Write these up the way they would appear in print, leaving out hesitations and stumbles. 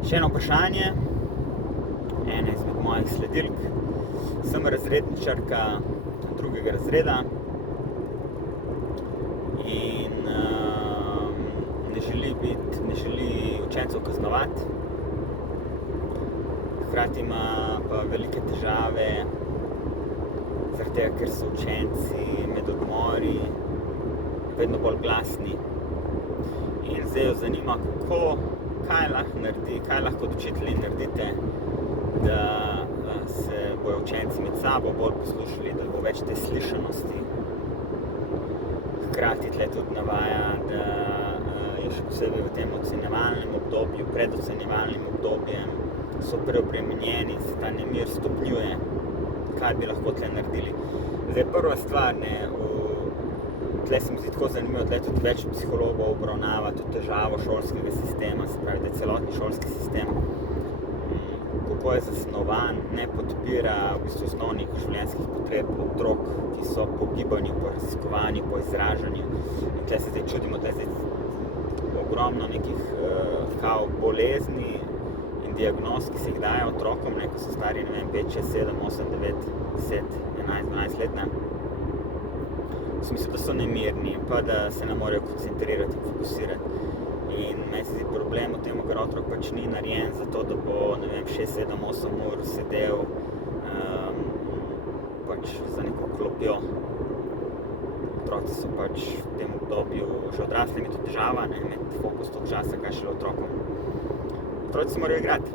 Še eno vprašanje, ena izmed mojih sledilk. Sem razredničarka 2. razreda in ne želi učencev kaznovati. Hkrati ima pa velike težave, zaradi tega, ker so učenci med odmori vedno bolj glasni. In zdaj jo zanima, kaj lahko od učitelji naredite, da se bojo učenci med sabo bolj poslušali, da bo več te slišanosti. Hkrati tle tudi navaja, da je še posebej v tem ocenjevalnem obdobju, pred ocenjevalnim obdobjem, so preobremenjeni, se ta nemir stopnjuje, kaj bi lahko tle naredili. Zdaj, prva stvar, tle se mi zdi tako zanimivo, tle tudi več psihologov obravnava tudi težavo šolskega sistema, se pravi, da celotni šolski sistem, kako je zasnovan, ne podpira v bistvu osnovnih življenjskih potreb otrok, ki so po gibanju, po raziskovanju, po izražanju. In tle se zdaj čudimo, tle zdaj ogromno nekih bolezni in diagnoz, ki se jih daje otrokom, ko so stari, 5, 6, 7, 8, 9, 10, 11, 12 let, v smislu, da so nemirni, pa da se ne morejo koncentrirati in fokusirati. In meni se zdi problem v tem, ker otrok pač ni narejen za to, da bo, 6, 7, 8 ur sedel pač za neko klopjo. Otroci so pač v tem obdobju že odrasli, imeti težava, imeti fokus tog časa, kaj šele otrokom. Otroci morajo igrati,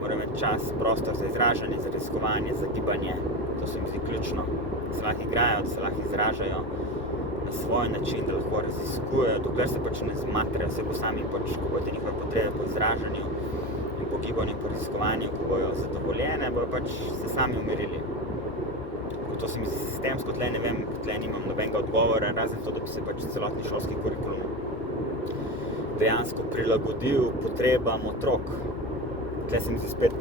morajo imeti čas, prostor za izražanje, za raziskovanje, za gibanje. To se mi zdi ključno. Da se lahko igrajo, da se lahko izražajo na svoj način, da lahko raziskujejo, dokler se pač ne zmatrajo, se bo sami pač, ko bodo njihove potrebe po izražanju in po gibanju, po raziskovanju, ko bojo zadovoljene, bojo pač se sami umirili. To se mi zdi sistemsko, tle ne vem, tle nimam nobenega odgovora, razen to, da bi se pač celotni šolski kurikulum dejansko prilagodil potrebam otrok. Tle se mi zdi spet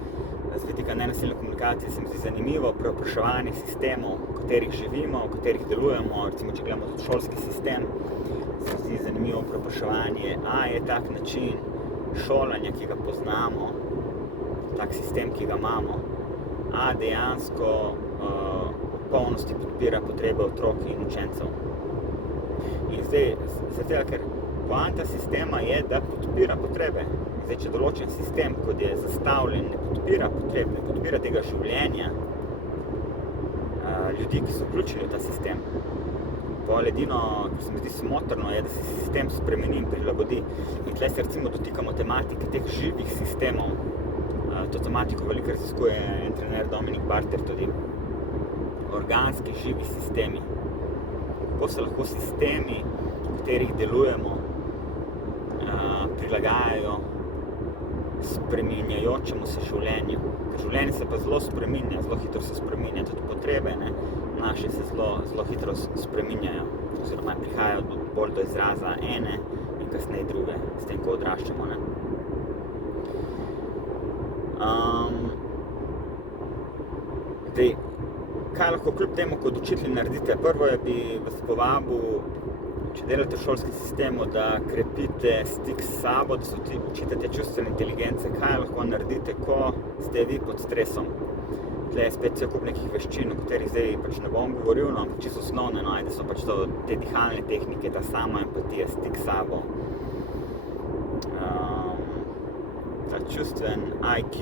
z vidika nenasilne komunikacije se mi zdi zanimivo preopraševanje sistemov, v katerih živimo, v katerih delujemo. Recimo, če gledamo tudi šolski sistem, se mi zdi zanimivo preopraševanje, je tak način šolanja, ki ga poznamo, tak sistem, ki ga imamo, dejansko v polnosti podpira potrebe otrok in učencev. In zdaj, zato, ker poanta sistema je, da podpira potrebe. Zdaj, če določen sistem, kot je zastavljen, ne podpira potreb, ne podpira tega življenja ljudi, ki so vključeni v ta sistem, potem edino, kar se mi zdi smotrno, je, da se sistem spremeni in prilagodi. In tle se recimo dotikamo tematike teh živih sistemov. To tematiko veliko raziskuje en trener Dominik Barter tudi. Organski, živi sistemi. Kako se lahko sistemi, v katerih delujemo, prilagajajo spreminjajočemu se življenju. Ker življenje se pa zelo spreminja, zelo hitro se spreminja, tudi potrebe naše se zelo hitro spreminjajo, oziroma prihajajo bolj do izraza ene in kasneje druge, s tem, ko odraščamo. Kaj lahko kljub temu kot učitelji naredite? Prvo bi vas povabil, če delate v šolskem sistemu, da krepite stik s sabo, da se učite te čustvene inteligence, kaj lahko naredite, ko ste vi pod stresom. Tle je spet cel kup nekih veščin, o katerih zdaj pač ne bom govoril, ampak čisto osnovne, da so pač te dihalne tehnike, ta samoempatija, stik s sabo, ta čustven IQ,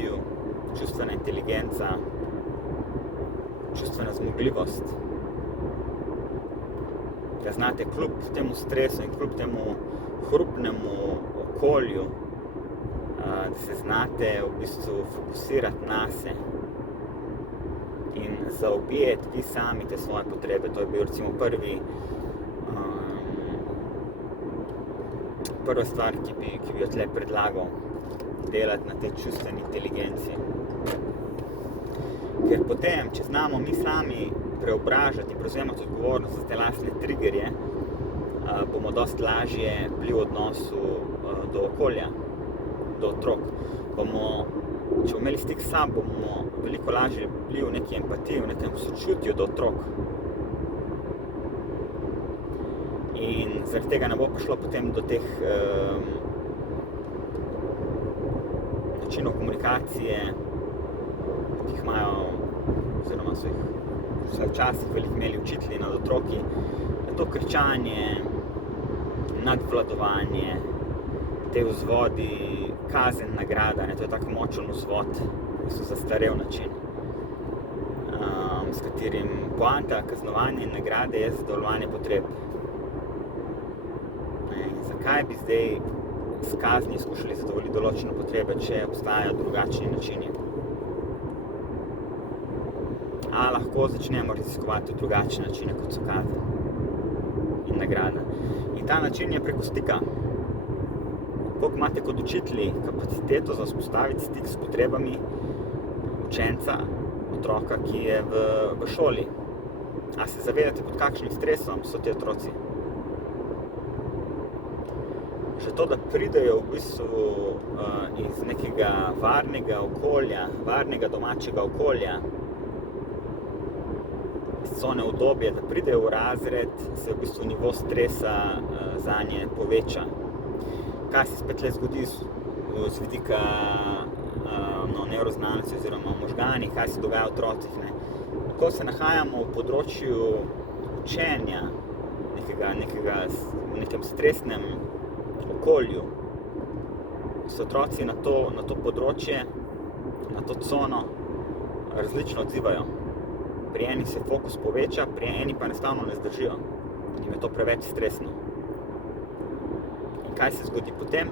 čustvena inteligenca, čustvena zmogljivost. Da znate kljub temu stresu in kljub temu hrupnemu okolju, da se znate v bistvu fokusirati nase in zaobjeti vi sami te svoje potrebe. To je bil recimo prva stvar, ki bi jo tle predlagal, delati na tej čustveni inteligenci. Ker potem, če znamo mi sami preobražati in prevzemati odgovornost za te lastne triggerje, bomo dosti lažje bili v odnosu do okolja, do otrok. Če bomo imeli stik s sabo, bomo veliko lažje bili v neki empatiji, v nekem sočutju do otrok. In zaradi tega ne bo prišlo potem do teh komunikacije, ki jih imajo, oziroma so jih vsaj včasih veliko imeli učitelji nad otroki, je to kričanje, nadvladovanje, te vzvodi, kazen, nagrada, to je tako močen vzvod, zastarel način, s katerim poanta kaznovanja in nagrade je zadovoljevanje potreb. Zakaj bi zdaj s kazni skušali zadovoljiti določene potrebe, če obstajajo drugačni načini? A lahko začnemo raziskovati drugačne načine, kot so kazen in nagrada. In ta način je preko stika. Koliko imate kot učitelji kapaciteto za vzpostaviti stik s potrebami učenca, otroka, ki je v šoli? A se zavedate, pod kakšnim stresom so ti otroci? Že to, da pridejo v bistvu iz nekega varnega okolja, varnega domačega okolja, iz cone udobja, da pridejo v razred, se v bistvu nivo stresa zanje poveča. Kaj se spet le zgodi z vidika nevroznanosti oziroma možganih, kaj se dogaja v otrocih. Ko se nahajamo v področju učenja, v nekem stresnem okolju, se otroci na to področje, na to cono različno odzivajo. Pri enih se fokus poveča, pri enih pa enostavno ne zdržijo. Jim je to preveč stresno. In kaj se zgodi potem?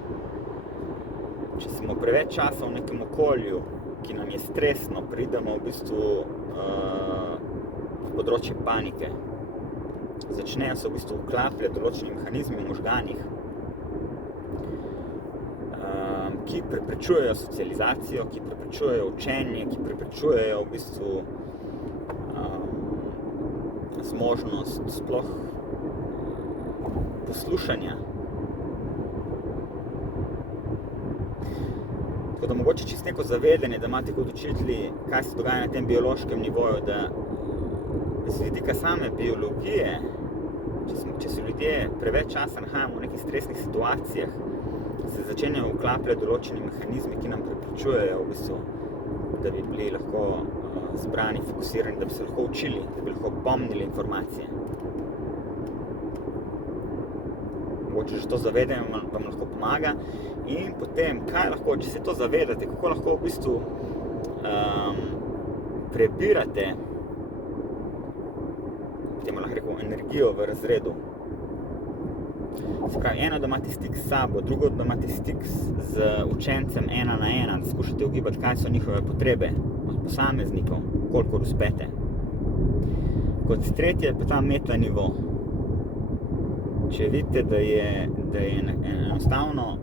Če smo preveč časa v nekem okolju, ki nam je stresno, pridemo v bistvu v področje panike. Začnejo se v bistvu vklapljati določeni mehanizmi v možganih, ki preprečujejo socializacijo, ki preprečujejo učenje, ki preprečujejo v bistvu zmožnost sploh poslušanja. Tako da mogoče čisto neko zavedanje, da imate kot učitelji, kaj se dogaja na tem biološkem nivoju, da z vidika same biologije, če se ljudje preveč časa nahajamo v nekih stresnih situacijah, se začenjajo vklapljati določeni mehanizmi, ki nam preprečujejo v bistvu, da bi bili lahko zbrani, fokusirani, da bi se lahko učili, da bi lahko pomnili informacije. Mogoče že to zavedanje vam lahko pomaga. In potem, kaj lahko, če se to zavedate, kako lahko v bistvu prebirate energijo v razredu. Se pravi, eno, da imate stik s sabo, drugo, da imate stik z učencem 1 na 1, da skušate ugibati, kaj so njihove potrebe od posameznikov, kolikor uspete. Kot tretje je pa ta meta nivo. Če vidite, da je enostavno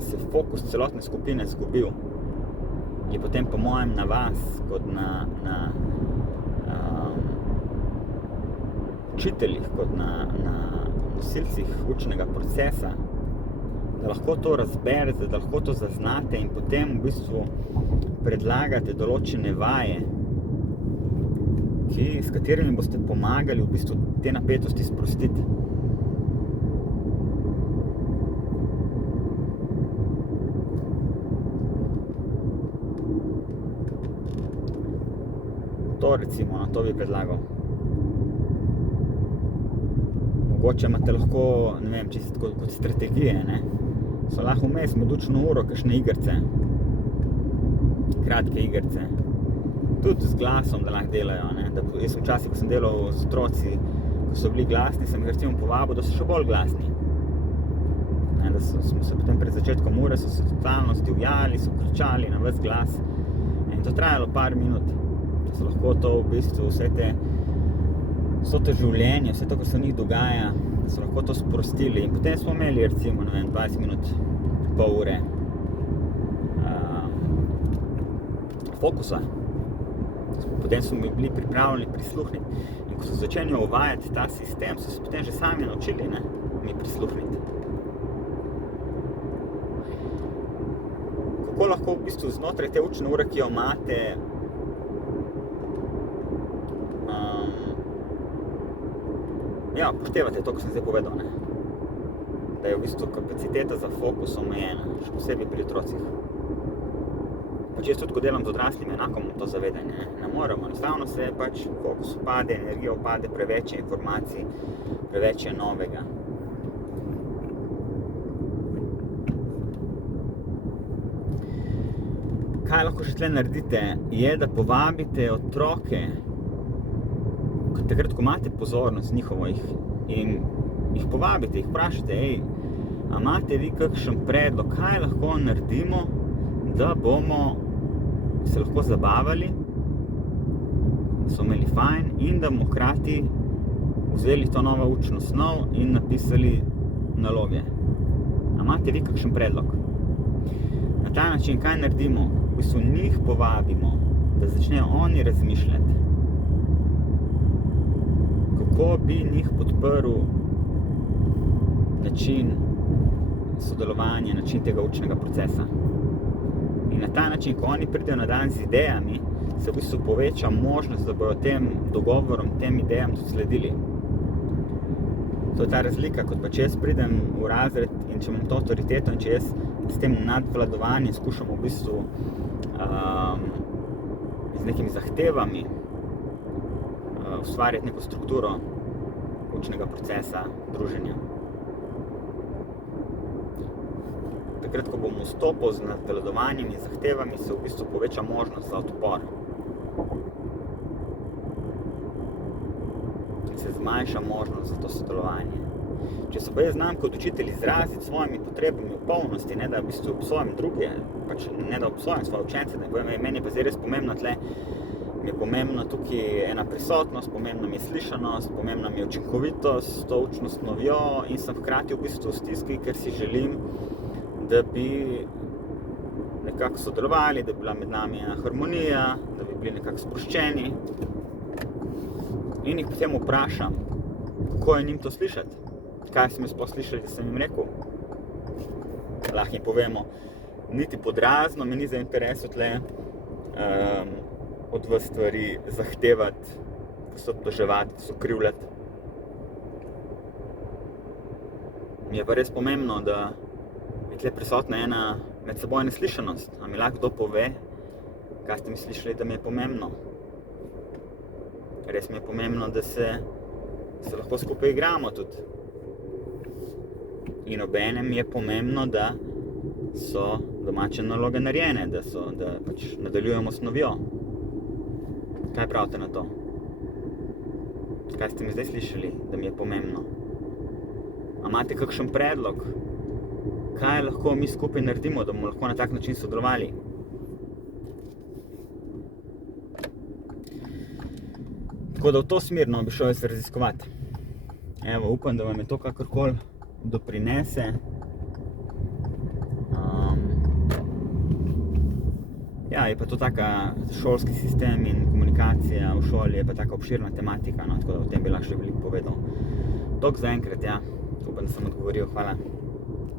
se fokus celotne skupine zgubil, je potem po mojem na vas, kot na učiteljih, kot na nosilcih učnega procesa, da lahko to razberete, da lahko to zaznate in potem v bistvu predlagate določene vaje, s katerimi boste pomagali v bistvu te napetosti sprostiti. To recimo, to bi predlagal. Mogoče imate lahko, ne vem, čisto kot strategije, so lahko vmes med učno uro kakšne igrice, kratke igrice. Tudi z glasom, da lahko delajo, Jaz včasih, ko sem delal z otroci, ko so bili glasni, sem jih recimo povabil, da so še bolj glasni. Da smo se potem pred začetkom ure, so se totalno stivjali, so kričali na ves glas. In to trajalo par minut. Da so lahko to v bistvu vse to življenje, vse to, kar se v njih dogaja, da so lahko to sprostili. In potem smo imeli recimo, 20 minut, pol ure fokusa. Potem smo bili pripravljeni prisluhniti. In ko so začeli uvajati ta sistem, so se potem že sami naučili mi prisluhniti. Kako lahko v bistvu znotraj te učne ure, ki jo imate, upoštevate to, ko sem zdaj povedal, da je v bistvu kapaciteta za fokus omejena, še posebej pri otrocih. pač jaz tudi, ko delam z odraslimi, enako imam to zavedanje. Ne moremo, enostavno se pač fokus upade, energija upade, preveč je informacij, preveč je novega. Kaj lahko še tle naredite, je, da povabite otroke, takrat, ko imate pozornost njihovo, in jih povabite, jih vprašate, a imate vi kakšen predlog, kaj lahko naredimo, da bomo se lahko zabavali, da so imeli fajn in da bomo hkrati vzeli to novo učno snov in napisali naloge. A imate vi kakšen predlog? Na ta način, kaj naredimo? V bistvu njih povabimo, da začnejo oni razmišljati, kako bi njih podprl način sodelovanja, način tega učnega procesa. In na ta način, ko oni pridejo na dan z idejami, se v bistvu poveča možnost, da bojo tem dogovorom, tem idejam tudi sledili. To je ta razlika, kot pa če jaz pridem v razred in če imam to avtoriteto in če jaz s tem nadvladovanjem skušam v bistvu z nekimi zahtevami ustvarjati neko strukturo učnega procesa, druženja. Takrat, ko bom vstopil z nadvladovanjem in zahtevami, se v bistvu poveča možnost za odpor. In se zmanjša možnost za to sodelovanje. Če se pa jaz znam kot učitelj izraziti svojimi potrebami v polnosti, ne da v bistvu obsojam druge, pač ne da obsojam svoje učence, meni je pa zdaj res pomembno tle, mi je pomembno tukaj ena prisotnost, pomembna mi je slišanost, pomembna mi je učinkovitost s to učno snovjo in sem hkrati v bistvu v stiski, ker si želim, da bi nekako sodelovali, da bi bila med nami ena harmonija, da bi bili nekako sproščeni. In jih potem vprašam, kako je njim to slišati. Kaj smo sploh slišali, da sem jim rekel? Lahko jim povemo, niti podrazno mi ni za interesu tle od vas stvari zahtevati, se obtoževati, se okrivljati. Mi je pa res pomembno, da je tle prisotna ena medsebojna slišanost. A mi lahko kdo pove, kaj ste mi slišali, da mi je pomembno? Res mi je pomembno, da se lahko skupaj igramo tudi. In obenem je pomembno, da so domače naloge narejene, da pač nadaljujemo snovjo. Kaj pravite na to? Kaj ste mi zdaj slišali, da mi je pomembno? A imate kakšen predlog? Kaj lahko mi skupaj naredimo, da bomo lahko na tak način sodelovali? Tako da v to smer bi šel jaz raziskovati. Evo, upam, da vam je to kakorkoli doprinese. Ja, je pa to taka šolski sistem in komunikacija v šoli je pa taka obširna tematika, no, tako da o tem bi lahko še veliko povedal. Toliko za enkrat, ja. Upam, da sem odgovoril. Hvala.